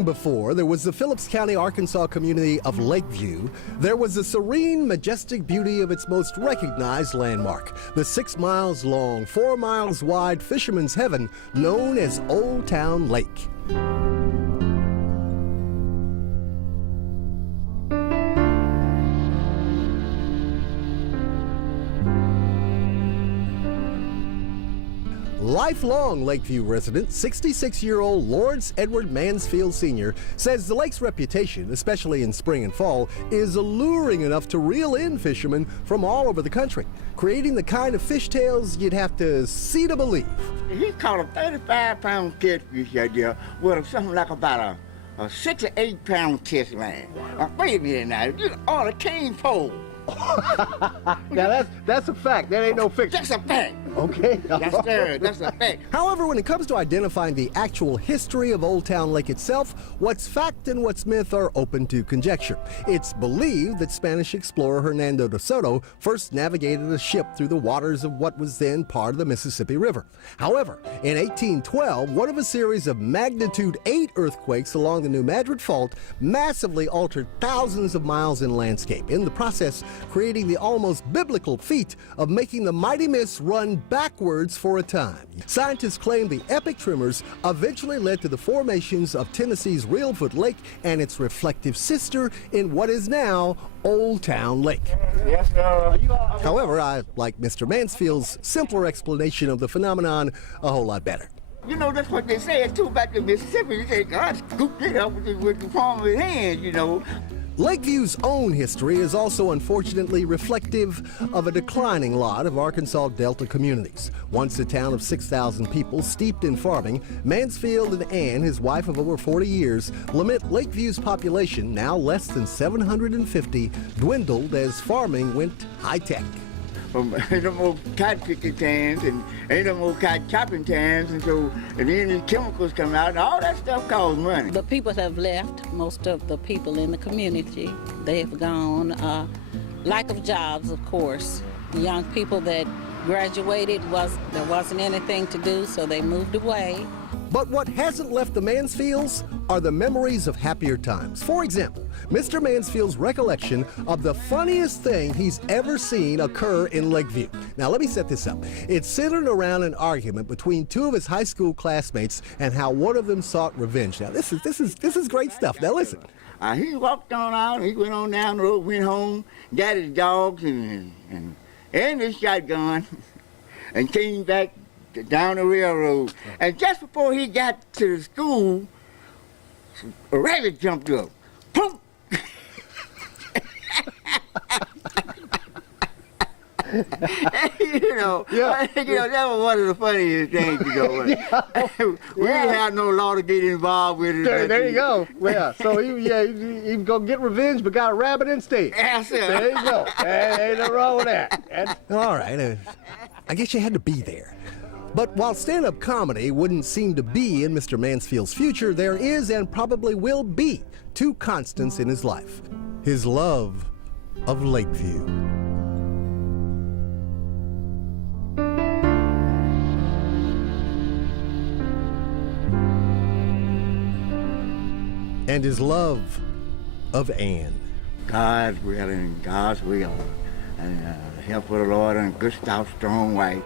Long before there was the Phillips County, Arkansas community of Lakeview, there was the serene, majestic beauty of its most recognized landmark, the 6 miles long, 4 miles wide fisherman's heaven known as Old Town Lake. Lifelong Lakeview resident, 66-year-old Lawrence Edward Mansfield Sr. says the lake's reputation, especially in spring and fall, is alluring enough to reel in fishermen from all over the country, creating the kind of fishtails you'd have to see to believe. He caught a 35-pound catfish out there with something like about a 6 or 8 pound test line. Wait a minute now, you on a cane pole. Now that's a fact. That ain't no fiction. That's a fact. Okay. That's a fact. However, when it comes to identifying the actual history of Old Town Lake itself, what's fact and what's myth are open to conjecture. It's believed that Spanish explorer Hernando de Soto first navigated a ship through the waters of what was then part of the Mississippi River. However, in 1812, one of a series of magnitude 8 earthquakes along the New Madrid Fault massively altered thousands of miles in landscape, in the process creating the almost biblical feat of making the mighty Miss run backwards for a time. Scientists claim the epic tremors eventually led to the formations of Tennessee's Reelfoot Lake and its reflective sister in what is now Old Town Lake. Yes, sir. However, I like Mr. Mansfield's simpler explanation of the phenomenon a whole lot better. You know, that's what they say too about the Mississippi. They say God scooped it up with the palm of his hand, you know. Lakeview's own history is also unfortunately reflective of a declining lot of Arkansas Delta communities. Once a town of 6,000 people steeped in farming, Mansfield and Ann, his wife of over 40 years, lament Lakeview's population, now less than 750, dwindled as farming went high-tech. Ain't no more cotton picking times and ain't no more cotton chopping times, and then the chemicals come out and all that stuff costs money. The people have left, most of the people in the community. They have gone. Lack of jobs, of course. The young people that graduated, there wasn't anything to do, so they moved away. But what hasn't left the Mansfields are the memories of happier times. For example, Mr. Mansfield's recollection of the funniest thing he's ever seen occur in Lakeview. Now, let me set this up. It's centered around an argument between two of his high school classmates and how one of them sought revenge. Now, this is great stuff. Now, listen. He walked on out, he went on down the road, went home, got his dogs and his shotgun, and came back down the railroad. And just before he got to the school, a rabbit jumped up. Poof! That was one of the funniest things, We didn't have no law to get involved with it. There you go. Well, so he gonna get revenge, but got a rabbit instead. Yeah, sir. There you go. Ain't nothing wrong with that. All right. I guess you had to be there. But while stand-up comedy wouldn't seem to be in Mr. Mansfield's future, there is and probably will be two constants in his life. His love of Lakeview. And his love of Ann. God's will and God's will. And help of the Lord and a good, stout, strong wife.